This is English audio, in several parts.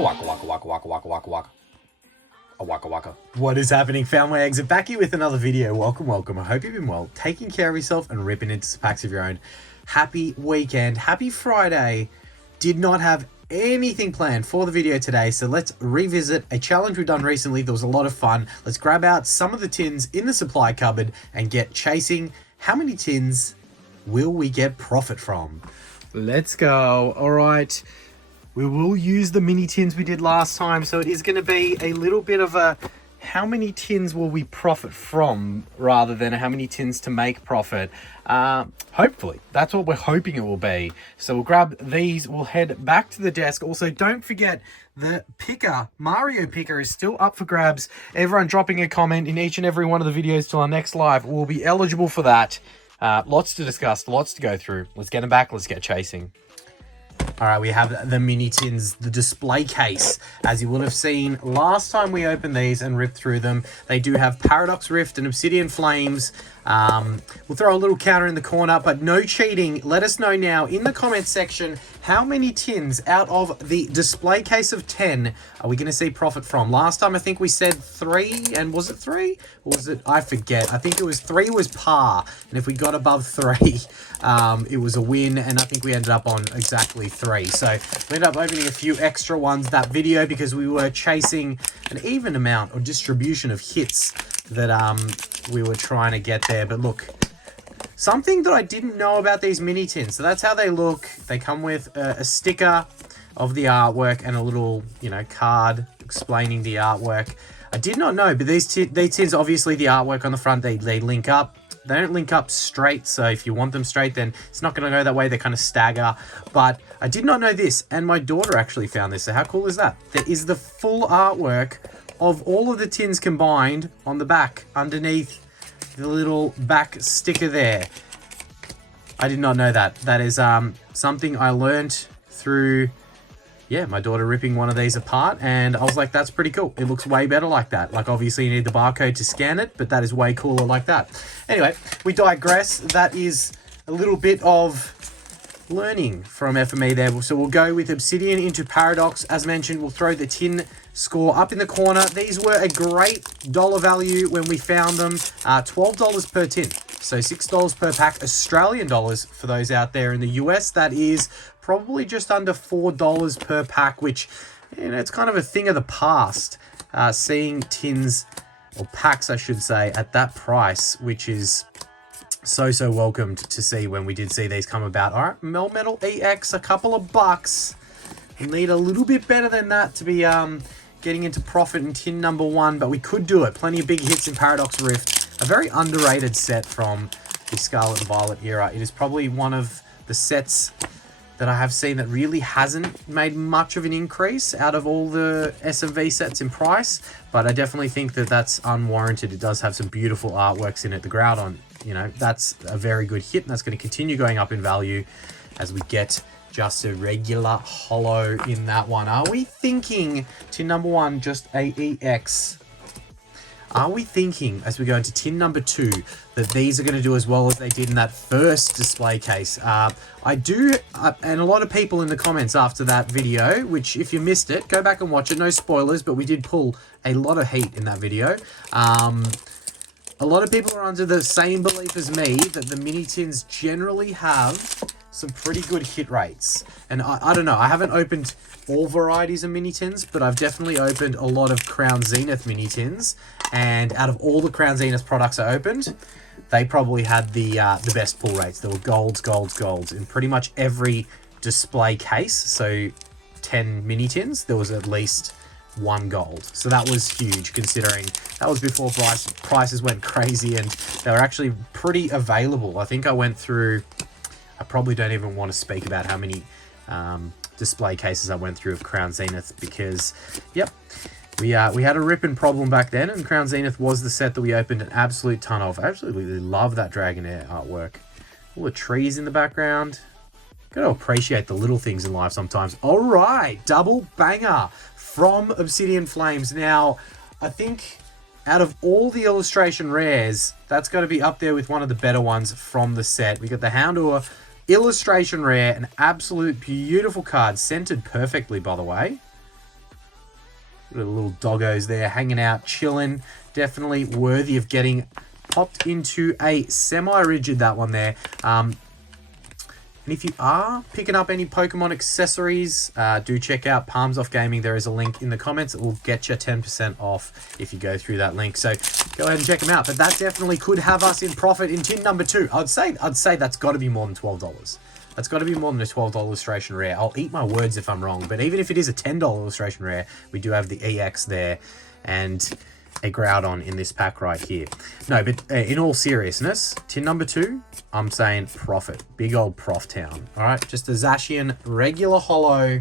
Waka waka waka waka waka waka waka waka. A waka waka. What is happening, Family Exit? Back here with another video. Welcome. I hope you've been well, taking care of yourself and ripping into some packs of your own. Happy weekend. Happy Friday. Did not have anything planned for the video today, so let's revisit a challenge we've done recently. There was a lot of fun. Let's grab out some of the tins in the supply cupboard and get chasing. How many tins will we get profit from? Let's go. All right. We will use the mini tins we did last time, so it is going to be a little bit of a how many tins will we profit from rather than how many tins to make profit. Hopefully, that's what we're hoping it will be. So we'll grab these, we'll head back to the desk. Also, don't forget the picker, Mario picker, is still up for grabs. Everyone dropping a comment in each and every one of the videos till our next live will be eligible for that. Lots to discuss, lots to go through. Let's get them back, let's get chasing. All right, we have the mini tins, the display case. As you will have seen last time we opened these and ripped through them, they do have Paradox Rift and Obsidian Flames. We'll throw a little counter in the corner, but no cheating. Let us know now in the comments section how many tins out of the display case of 10 are we going to see profit from. Last time I think we said 3, and was it 3? Or was it? I forget. I think it was 3 was par, and if we got above 3, it was a win, and I think we ended up on exactly 3. So we ended up opening a few extra ones that video because we were chasing an even amount or distribution of hits that we were trying to get there. But look, something that I didn't know about these mini tins. So that's how they look. They come with a sticker of the artwork and a little, card explaining the artwork. I did not know, but these tins, obviously the artwork on the front, they link up. They don't link up straight, so if you want them straight, then it's not going to go that way. They kind of stagger. But I did not know this, and my daughter actually found this. So how cool is that? There is the full artwork of all of the tins combined on the back, underneath the little back sticker there. I did not know that. That is something I learned through, my daughter ripping one of these apart, and I was like, that's pretty cool. It looks way better like that. Like, obviously you need the barcode to scan it, but that is way cooler like that. Anyway, we digress. That is a little bit of learning from FME there. So we'll go with Obsidian into Paradox. As mentioned, we'll throw the tin score up in the corner. These were a great dollar value when we found them. $12 per tin. So $6 per pack, Australian dollars for those out there in the US. That is probably just under $4 per pack, which, it's kind of a thing of the past. Seeing tins, or packs I should say, at that price, which is so welcomed to see when we did see these come about. All right, Melmetal EX, a couple of bucks. We need a little bit better than that to be getting into profit in tin number 1, but we could do it. Plenty of big hits in Paradox Rift. A very underrated set from the Scarlet and Violet era. It is probably one of the sets that I have seen that really hasn't made much of an increase out of all the SMV sets in price, but I definitely think that that's unwarranted. It does have some beautiful artworks in it. The Groudon, that's a very good hit, and that's going to continue going up in value as we get just a regular holo in that one. Are we thinking tin number 1 just a EX? Are we thinking, as we go into tin number 2, that these are going to do as well as they did in that first display case? I do, and a lot of people in the comments after that video, which if you missed it, go back and watch it. No spoilers, but we did pull a lot of heat in that video. A lot of people are under the same belief as me that the mini tins generally have some pretty good hit rates. And I don't know, I haven't opened all varieties of mini tins, but I've definitely opened a lot of Crown Zenith mini tins, and out of all the Crown Zenith products I opened, they probably had the best pull rates. There were golds in pretty much every display case. So 10 mini tins, there was at least 1 gold. So that was huge, considering that was before prices went crazy, and they were actually pretty available. I think I went through, I probably don't even want to speak about how many display cases I went through of Crown Zenith, because we had a ripping problem back then, and Crown Zenith was the set that we opened an absolute ton of. I absolutely love that Dragonair artwork. All the trees in the background. Gotta appreciate the little things in life sometimes. All right, double banger from Obsidian Flames. Now, I think out of all the illustration rares, that's got to be up there with one of the better ones from the set. We got the Houndour illustration rare, an absolute beautiful card, scented perfectly, by the way. Little doggos there hanging out, chilling. Definitely worthy of getting popped into a semi-rigid, that one there. And if you are picking up any Pokemon accessories, do check out Palms Off Gaming. There is a link in the comments. It will get you 10% off if you go through that link. So go ahead and check them out. But that definitely could have us in profit in tin number 2. I'd say that's got to be more than $12. That's got to be more than a $12 illustration rare. I'll eat my words if I'm wrong, but even if it is a $10 illustration rare, we do have the EX there and a Groudon in this pack right here. No, but in all seriousness, tin number 2, I'm saying profit. Big old prof town. All right, just a Zacian regular holo.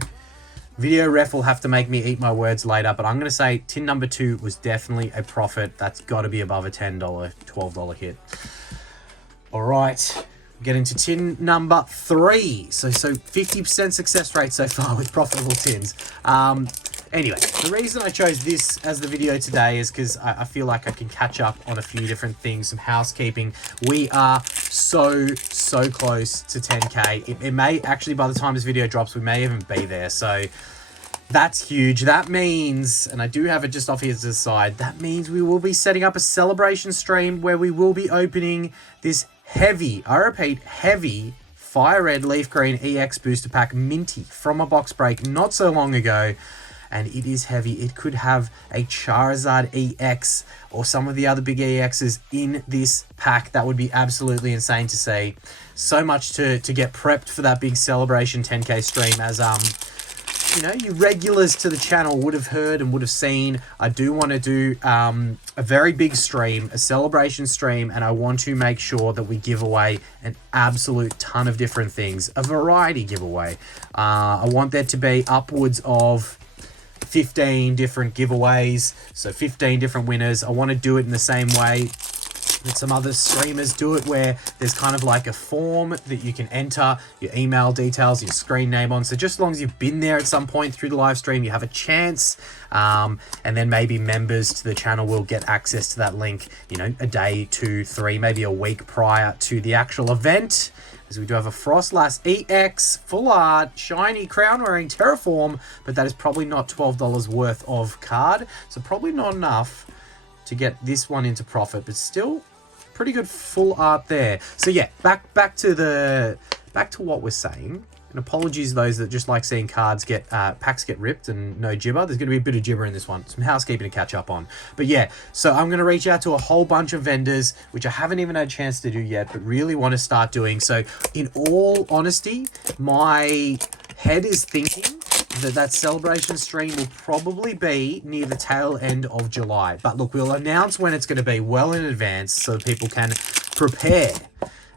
Video ref will have to make me eat my words later, but I'm going to say tin number 2 was definitely a profit. That's got to be above a $10, $12 hit. All right. Get into tin number 3. So 50% success rate so far with profitable tins. Anyway, the reason I chose this as the video today is because I feel like I can catch up on a few different things, some housekeeping. We are so close to 10K. It may actually, by the time this video drops, we may even be there. So that's huge. That means, and I do have it just off here to the side, that means we will be setting up a celebration stream where we will be opening this heavy, I repeat, heavy Fire Red Leaf Green EX Booster Pack Minty from a box break not so long ago. And it is heavy. It could have a Charizard EX or some of the other big EXs in this pack. That would be absolutely insane to see. So much to get prepped for that big celebration 10K stream, as you know, you regulars to the channel would have heard and would have seen. I do want to do a very big stream, a celebration stream, and I want to make sure that we give away an absolute ton of different things, a variety giveaway. I want there to be upwards of 15 different giveaways, so 15 different winners. I want to do it in the same way that some other streamers do it, where there's kind of like a form that you can enter your email details, your screen name on. So just as long as you've been there at some point through the live stream, you have a chance. And then maybe members to the channel will get access to that link, you know, a day, 2, 3, maybe a week prior to the actual event. As we do have a Frostlass EX, full art, shiny, crown wearing Terraform, but that is probably not $12 worth of card. So probably not enough to get this one into profit, but still pretty good full art there. So yeah, back to what we're saying. And apologies those that just like seeing cards get packs get ripped and no gibber. There's going to be a bit of gibber in this one. Some housekeeping to catch up on. But yeah, so I'm going to reach out to a whole bunch of vendors, which I haven't even had a chance to do yet, but really want to start doing. So in all honesty, my head is thinking that celebration stream will probably be near the tail end of July. But look, we'll announce when it's going to be well in advance so that people can prepare.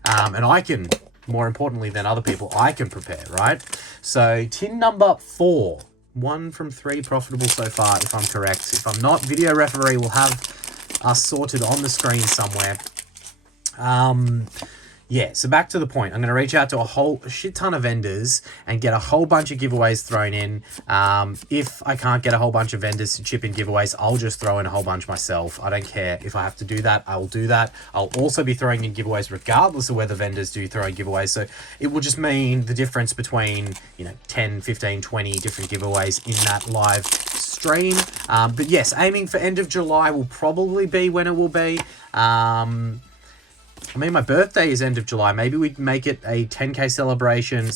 And I can, more importantly than other people, I can prepare, right? So tin number 4, 1 from 3 profitable so far, if I'm correct. If I'm not, video referee will have us sorted on the screen somewhere. Yeah, so back to the point. I'm going to reach out to a whole shit ton of vendors and get a whole bunch of giveaways thrown in. If I can't get a whole bunch of vendors to chip in giveaways, I'll just throw in a whole bunch myself. I don't care. If I have to do that, I will do that. I'll also be throwing in giveaways regardless of whether vendors do throw in giveaways. So it will just mean the difference between, you know, 10, 15, 20 different giveaways in that live stream. But yes, aiming for end of July will probably be when it will be. I mean, my birthday is end of July. Maybe we'd make it a 10K celebration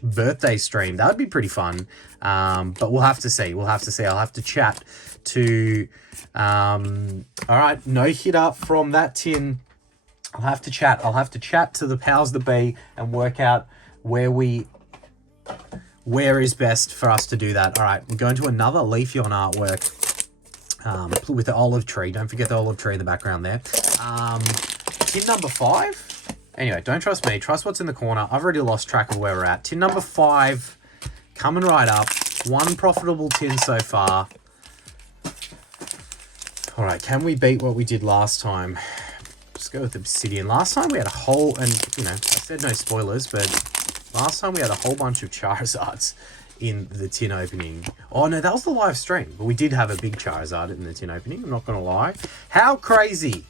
/ birthday stream. That would be pretty fun. But we'll have to see. We'll have to see. I'll have to chat to... all right, no hitter from that tin. I'll have to chat. I'll have to chat to the powers that be and work out where is best for us to do that. All right, we're going to another Leafeon artwork with the olive tree. Don't forget the olive tree in the background there. Tin number 5. Anyway, don't trust me. Trust what's in the corner. I've already lost track of where we're at. Tin number 5. Coming right up. 1 profitable tin so far. All right, can we beat what we did last time? Let's go with Obsidian. Last time we had a whole... And, you know, I said no spoilers, but last time we had a whole bunch of Charizards in the tin opening. Oh, no, that was the live stream. But we did have a big Charizard in the tin opening. I'm not going to lie. How crazy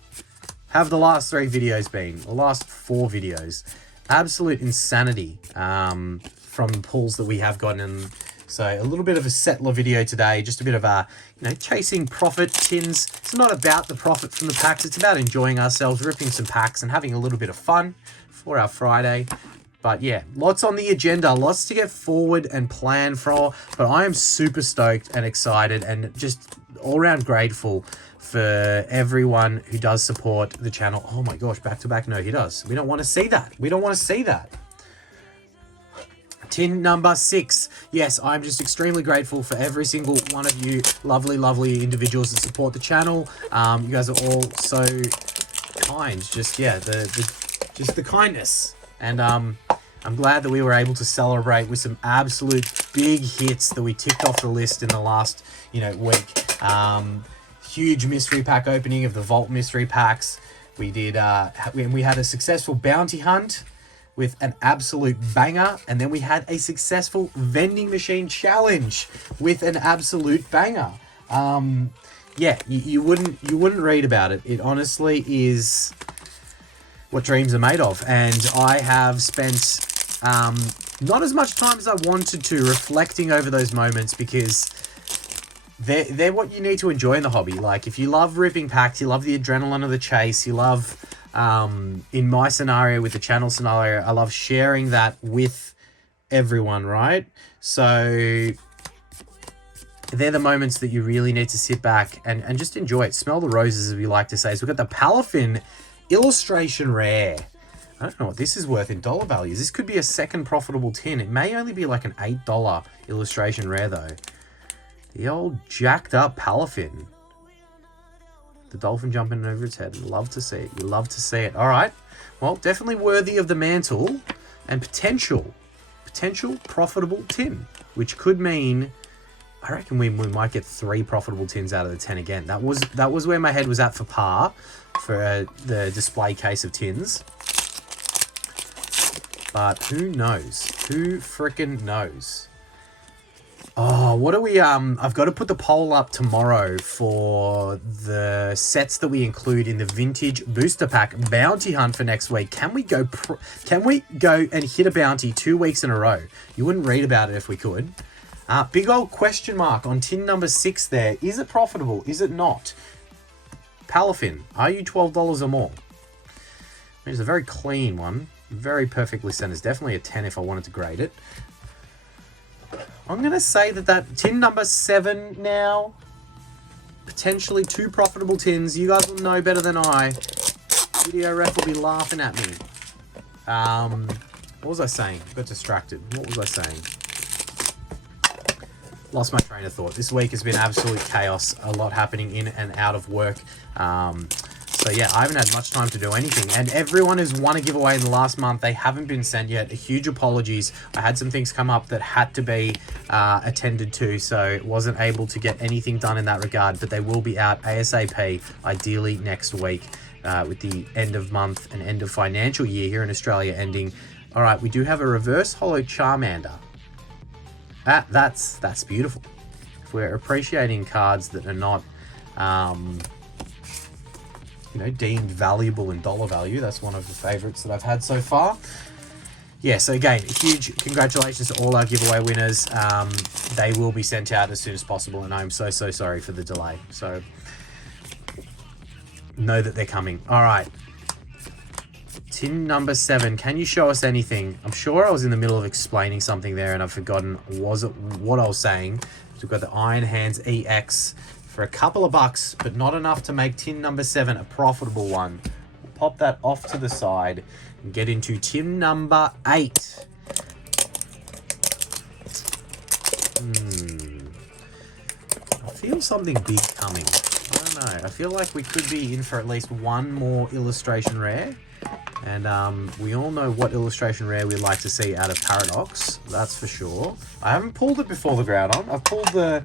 have the last 3 videos been? The last 4 videos. Absolute insanity from the pulls that we have gotten in So a little bit of a settler video today, just a bit of a, chasing profit tins. It's not about the profit from the packs. It's about enjoying ourselves, ripping some packs and having a little bit of fun for our Friday. But yeah, lots on the agenda, lots to get forward and plan for. But I am super stoked and excited and just all around grateful for everyone who does support the channel. Oh my gosh, back-to-back no hitters. We don't want to see that. We don't want to see that. Tin number 6. Yes, I'm just extremely grateful for every single one of you lovely individuals that support the channel. You guys are all so kind. Just, yeah, just the kindness. And I'm glad that we were able to celebrate with some absolute big hits that we ticked off the list in the last, week. Huge mystery pack opening of the Vault mystery packs. We did, we had a successful bounty hunt with an absolute banger, and then we had a successful vending machine challenge with an absolute banger. Yeah, you wouldn't read about it. It honestly is what dreams are made of, and I have spent not as much time as I wanted to reflecting over those moments, because they're what you need to enjoy in the hobby. Like, if you love ripping packs, you love the adrenaline of the chase, you love, in my scenario, with the channel scenario, I love sharing that with everyone, right? So they're the moments that you really need to sit back and just enjoy it. Smell the roses, as we like to say. So we've got the Palafin Illustration Rare. I don't know what this is worth in dollar values. This could be a second profitable tin. It may only be like an $8 Illustration Rare, though. The old jacked up Palafin. The dolphin jumping over its head. Love to see it. You love to see it. All right. Well, definitely worthy of the mantle and potential profitable tin, which could mean, I reckon we might get 3 profitable tins out of the 10 again. That was where my head was at for par for the display case of tins. But who knows? Who frickin' knows? Oh, what do we, I've got to put the poll up tomorrow for the sets that we include in the Vintage Booster Pack Bounty Hunt for next week. Can we go and hit a bounty 2 weeks in a row? You wouldn't read about it if we could. Big old question mark on tin number 6 there. Is it profitable? Is it not? Palafin, are you $12 or more? It's a very clean one. Very perfectly sent. It's definitely a 10 if I wanted to grade it. I'm going to say that tin number 7 now, potentially 2 profitable tins. You guys will know better than I. Video ref will be laughing at me. What was I saying? Got distracted. What was I saying? Lost my train of thought. This week has been absolute chaos. A lot happening in and out of work. So yeah, I haven't had much time to do anything. And everyone who's won a giveaway in the last month, they haven't been sent yet. Huge apologies. I had some things come up that had to be attended to, so wasn't able to get anything done in that regard, but they will be out ASAP, ideally next week, with the end of month and end of financial year here in Australia ending. All right, we do have a reverse holo Charmander. That's beautiful. If we're appreciating cards that are not deemed valuable in dollar value, that's one of the favorites that I've had so far. Yeah, so again, huge congratulations to all our giveaway winners. They will be sent out as soon as possible, and I'm so sorry for the delay. So know that they're coming. All right. Tin number 7. Can you show us anything? I'm sure I was in the middle of explaining something there and I've forgotten what I was saying. So we've got the Iron Hands EX for a couple of bucks, but not enough to make tin number 7 a profitable one. We'll pop that off to the side and get into tin number 8. I feel something big coming. I don't know. I feel like we could be in for at least one more illustration rare. And we all know what illustration rare we'd like to see out of Paradox. That's for sure. I haven't pulled it before the Groudon. I've pulled the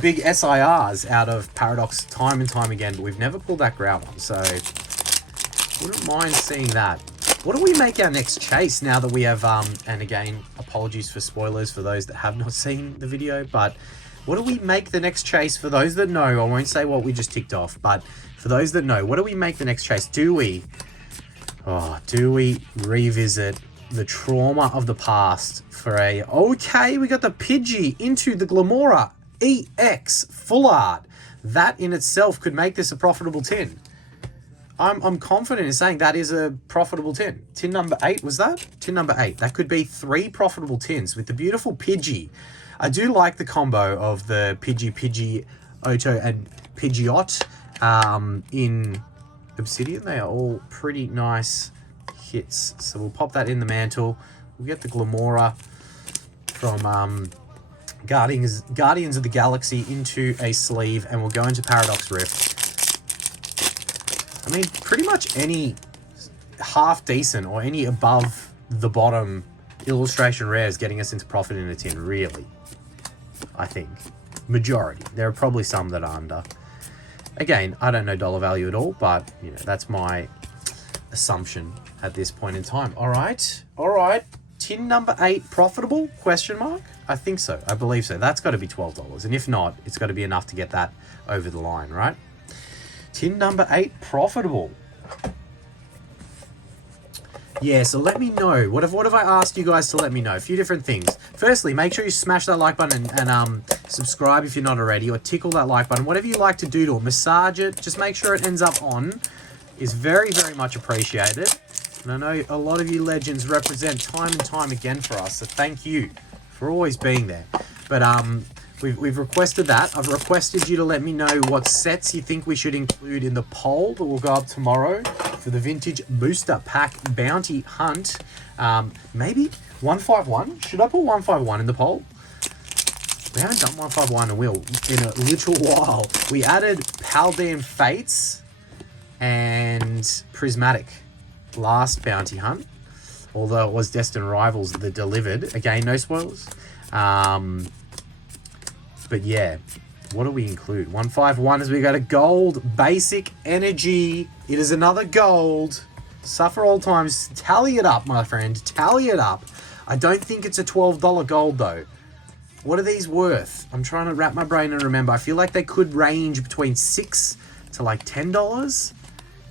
big SIRs out of Paradox time and time again, but we've never pulled that Groudon, so wouldn't mind seeing that. What do we make our next chase now that we have, and again, apologies for spoilers for those that have not seen the video, but what do we make the next chase? For those that know, I won't say what we just ticked off, but for those that know, what do we make the next chase? Do we revisit the trauma of the past for a... Okay, we got the Pidgey into the Glamora EX Full Art. That in itself could make this a profitable tin. I'm confident in saying that is a profitable tin. Tin number 8, was that? Tin number 8. That could be 3 profitable tins with the beautiful Pidgey. I do like the combo of the Pidgey, Oto, and Pidgeot in Obsidian. They are all pretty nice hits. So we'll pop that in the mantle. We'll get the Glamora from Guardians of the Galaxy into a sleeve, and we'll go into Paradox Rift. I mean, pretty much any half decent or any above the bottom illustration rares getting us into profit in a tin, really. I think. Majority. There are probably some that are under. Again, I don't know dollar value at all, but, you know, that's my assumption at this point in time. All right. Tin number 8 profitable? Question mark? I think so. I believe so. That's got to be $12. And if not, it's got to be enough to get that over the line, right? Tin number 8 profitable. Yeah, so let me know. What have I asked you guys to let me know? A few different things. Firstly, make sure you smash that like button and subscribe if you're not already, or tickle that like button. Whatever you like to do to it, massage it. Just make sure it ends up on. Is very, very much appreciated. And I know a lot of you legends represent time and time again for us, so thank you for always being there. But we've requested that. I've requested you to let me know what sets you think we should include in the poll that will go up tomorrow for the Vintage Booster Pack Bounty Hunt. Maybe 151? Should I put 151 in the poll? We haven't done 151 in a little while. We added Paldean Fates and Prismatic last Bounty Hunt, although it was Destined Rivals that delivered. Again, no spoilers. But yeah, what do we include? 151 as we got a gold basic energy. It is another gold. Suffer all times. Tally it up, my friend. Tally it up. I don't think it's a $12 gold though. What are these worth? I'm trying to wrap my brain and remember. I feel like they could range between $6 to like $10.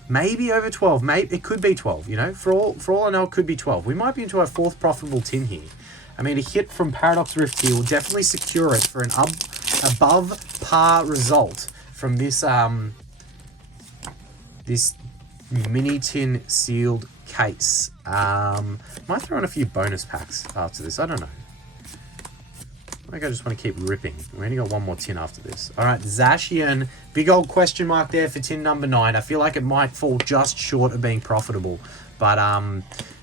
Maybe over 12. Maybe it could be 12, you know? For all I know, it could be 12. We might be into our 4th profitable tin here. I mean, a hit from Paradox Rift here will definitely secure it for an above par result from this this mini tin sealed case. Might throw in a few bonus packs after this. I don't know. I think I just want to keep ripping. We only got one more tin after this. All right, Zacian. Big old question mark there for tin number 9. I feel like it might fall just short of being profitable. But,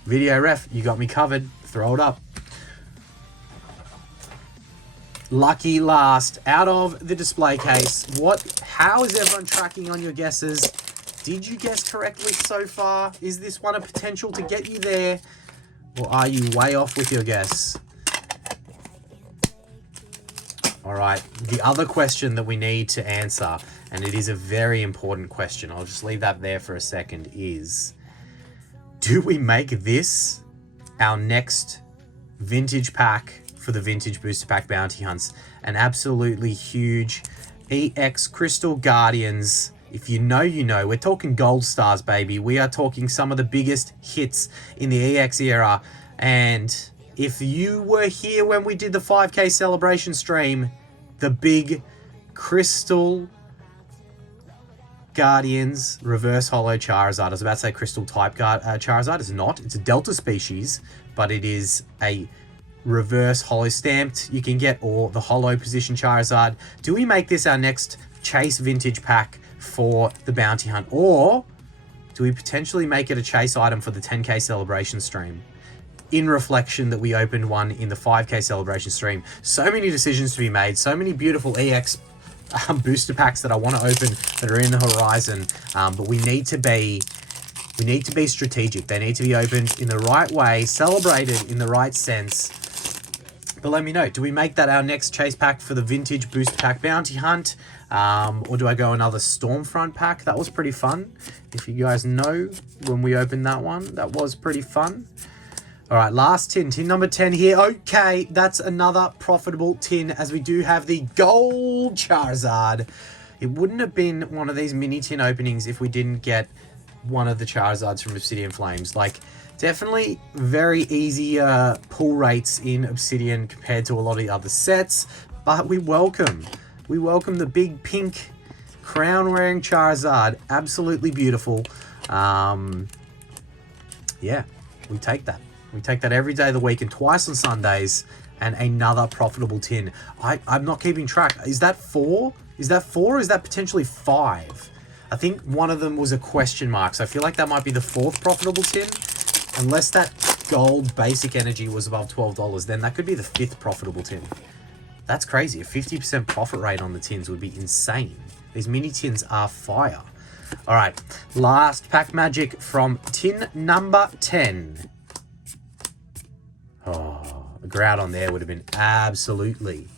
Video Ref, you got me covered. Throw it up. Lucky last out of the display case. How is everyone tracking on your guesses? Did you guess correctly so far? Is this one a potential to get you there? Or are you way off with your guess? All right, the other question that we need to answer, and it is a very important question, I'll just leave that there for a second, is do we make this our next vintage pack for the Vintage Booster Pack Bounty Hunts? An absolutely huge EX Crystal Guardians. If you know, you know. We're talking gold stars, baby. We are talking some of the biggest hits in the EX era. And if you were here when we did the 5K celebration stream, the big Crystal Guardians Reverse Holo Charizard. I was about to say Crystal Type Charizard. It's not. It's a Delta species, but it is a reverse holo stamped. You can get or the holo position Charizard. Do we make this our next chase vintage pack for the bounty hunt, or do we potentially make it a chase item for the 10K celebration stream? In reflection that we opened one in the 5K celebration stream. So many decisions to be made. So many beautiful EX booster packs that I want to open that are in the horizon. But we need to be strategic. They need to be opened in the right way, celebrated in the right sense. But let me know, do we make that our next chase pack for the Vintage Booster Pack Bounty Hunt? Or do I go another Stormfront pack? That was pretty fun. If you guys know when we opened that one, that was pretty fun. All right, last tin number 10 here. Okay, that's another profitable tin as we do have the gold Charizard. It wouldn't have been one of these mini tin openings if we didn't get one of the Charizards from Obsidian Flames. Like, Definitely very easy pull rates in Obsidian compared to a lot of the other sets, but we welcome the big pink crown wearing Charizard. Absolutely beautiful. Yeah, we take that. We take that every day of the week and twice on Sundays, and another profitable tin. I'm not keeping track. Is that 4? Is that 4 or is that potentially 5? I think one of them was a question mark, so I feel like that might be the 4th profitable tin. Unless that gold basic energy was above $12, then that could be the 5th profitable tin. That's crazy. A 50% profit rate on the tins would be insane. These mini tins are fire. All right, last pack magic from tin number 10. Oh, the grout on there would have been absolutely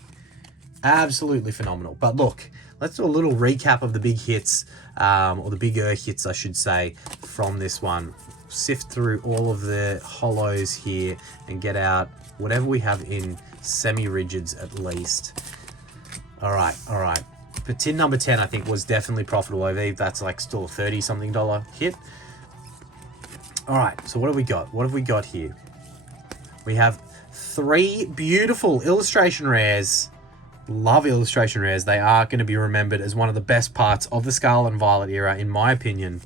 phenomenal. But look, let's do a little recap of the big hits, or the bigger hits, I should say, from this one. Sift through all of the hollows here and get out whatever we have in semi-rigids at least. All right. But tin number 10, I think, was definitely profitable. I believe that's like still a $30-something hit. All right, so what have we got? What have we got here? We have 3 beautiful illustration rares. Love illustration rares. They are going to be remembered as one of the best parts of the Scarlet and Violet era, in my opinion.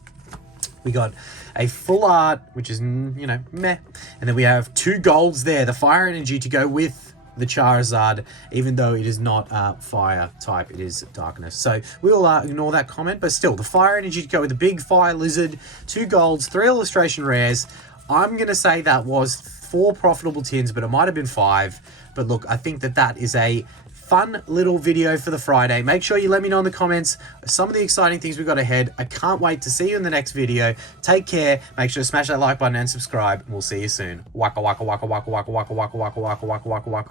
We got a full art, which is, you know, meh. And then we have 2 golds there. The fire energy to go with the Charizard, even though it is not fire type, it is darkness. So we will ignore that comment, but still, the fire energy to go with the big fire lizard, 2 golds, 3 illustration rares. I'm going to say that was 4 profitable tins, but it might have been 5. But look, I think that is a fun little video for the Friday. Make sure you let me know in the comments some of the exciting things we've got ahead. I can't wait to see you in the next video. Take care. Make sure to smash that like button and subscribe. And we'll see you soon. Waka waka waka waka waka waka waka waka waka waka waka waka waka.